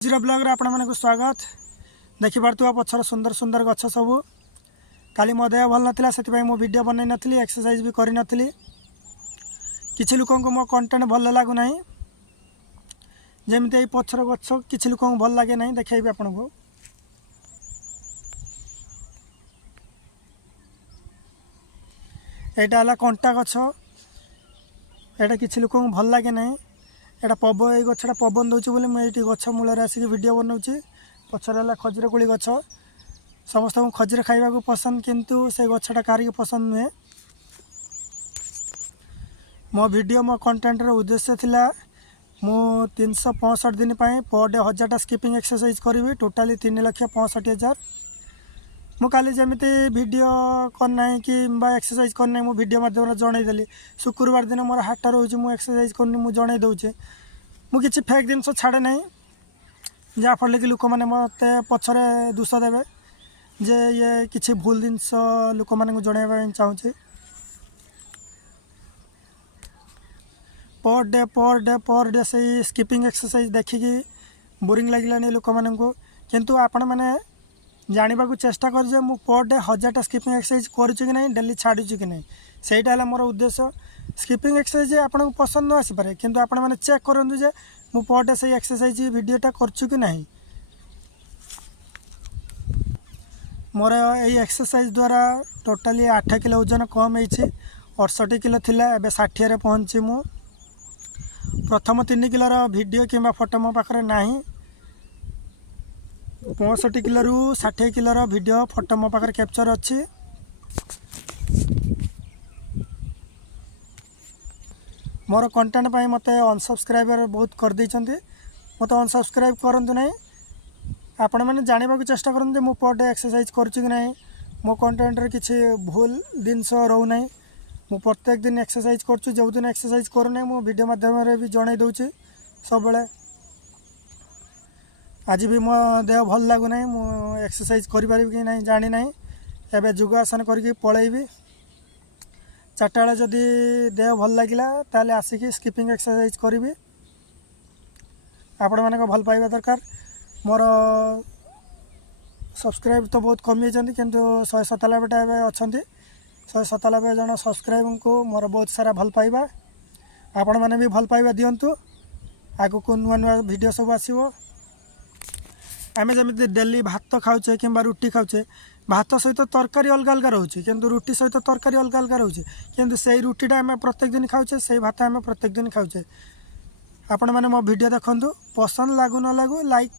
Zero blog रे आपण मानक स्वागत। देखि पारतुआ पछर सुंदर सुंदर गछ सब। काली मो देह भल नथिला सेति मो वीडियो बनई नथली, एक्सरसाइज भी करि नथली। किछि लोकन को मो कंटेंट भल लागु नाही, जेमिति ए पछर गछ किछि लोकन को भल लागे नाही। देखाइबे आपण को एटा हला कंटा गछ, एटा किछि लोकन को भल लागे नाही। एटा पवन ए गछटा पवन दउछि बोले मैं एटी गछ मूल आसिक वीडियो बनाऊँगी। पछर खजूर कोली गछ, समस्त खजूर खाइबा को पसंद, किंतु से गछटा कारी पसंद नुहे। मो वीडियो मो कंटेंट रो उद्देश्य थिला मु 365 दिन पर डे 1000टा स्किपिंग एक्सरसाइज करी, टोटाली 3,65,000। मु काली जमीती वीडियो करना कि एक्सरसाइज करना मो वीडियो माध्यम जनईदेली। शुक्रवार दिन मोर हाट रोचे, मु एक्सरसाइज करनी मु जनई दूचे। मु किसी फेक जिनस छाड़े ना, जहाँफल कि लोक मैंने मत पछरे दोष देवे जे ये किसी भूल जिनस लोक मानक जनइबा चाहूँगी। पर डे से स्किपिंग एक्सरसाइज देखिकी बोरिंग लगिलानी लोक मानक, किंतु आपण मैंने जानवा को चेष्टा कर जे मु पर डे 1000टा स्किपिंग एक्सरसाइज करुच्ची कि नहीं, डेली छाड़ुची कि नहीं, सेटा है मोर उद्देश्य। स्किपिंग एक्सरसाइज आपको पसंद न आसीपे, किंतु आपण मैंने चेक करूँ जे मु पर डे से एक्सरसाइज वीडियोटा करछु कि नहीं। मोर यही एक्सरसाइज द्वारा टोटाली 8 किलो ओजन कम होती। 68 किलो थिला, एबे 60 रे पहुँची। मु प्रथम 3 किलोर वीडियो किंबा फोटो मो पाखरे नहीं। 65 किलो रु 60 किलोर वीडियो फोटो मो पाखरे कैप्चर अच्छी। मोर कंटेंट पाई मते अनसब्सक्राइबर बहुत कर देइचंती, मते अनसब्सक्राइब करंतु नहीं। आपण मैंने जानवा को चेष्टा करते मु पर डे एक्सरसाइज करुच्ची कि नहीं, मो कंटेंट रे किछि भूल जिनस रहू नहीं। मु प्रत्येक दिन एक्सरसाइज करछु, जो दिन एक्सरसाइज करू नहीं मु वीडियो माध्यम रे भी जणाई दउची सब बेले। आज भी मो देह भल लागु नहीं, मु एक्सरसाइज करि पारिबि कि नहीं जानी नहीं। एबे योगासन करके पळेइबी। 4टा बेले जदि देह भल लागिला ताले आसिकी स्किपिंग एक्सरसाइज करी। आपण मानक भल पाइबा दरकार। मोर सब्सक्राइब तो बहुत कमी होती, किंतु 197टा अच्छा। 197 जन सब्सक्राइब को मोर बहुत सारा भल पाइबा। आपण मैंने भी भल पाइबा दिंतु। आगु को नुआ नुआ वीडियो सब आसीबो। आमे जमी डेली भात खाऊे कि रुटी खाऊे, भात सहित तरकारी अलग अलग रोचे, किंतु रुटी सहित तरकारी अलग अलग रोचे, किंतु से रुटीटा आम प्रत्येक दिन खाऊे, से भात आम प्रत्येक दिन खाऊे। आपण मैंने मो वीडियो देखंतु, पसंद लागू न लागू लाइक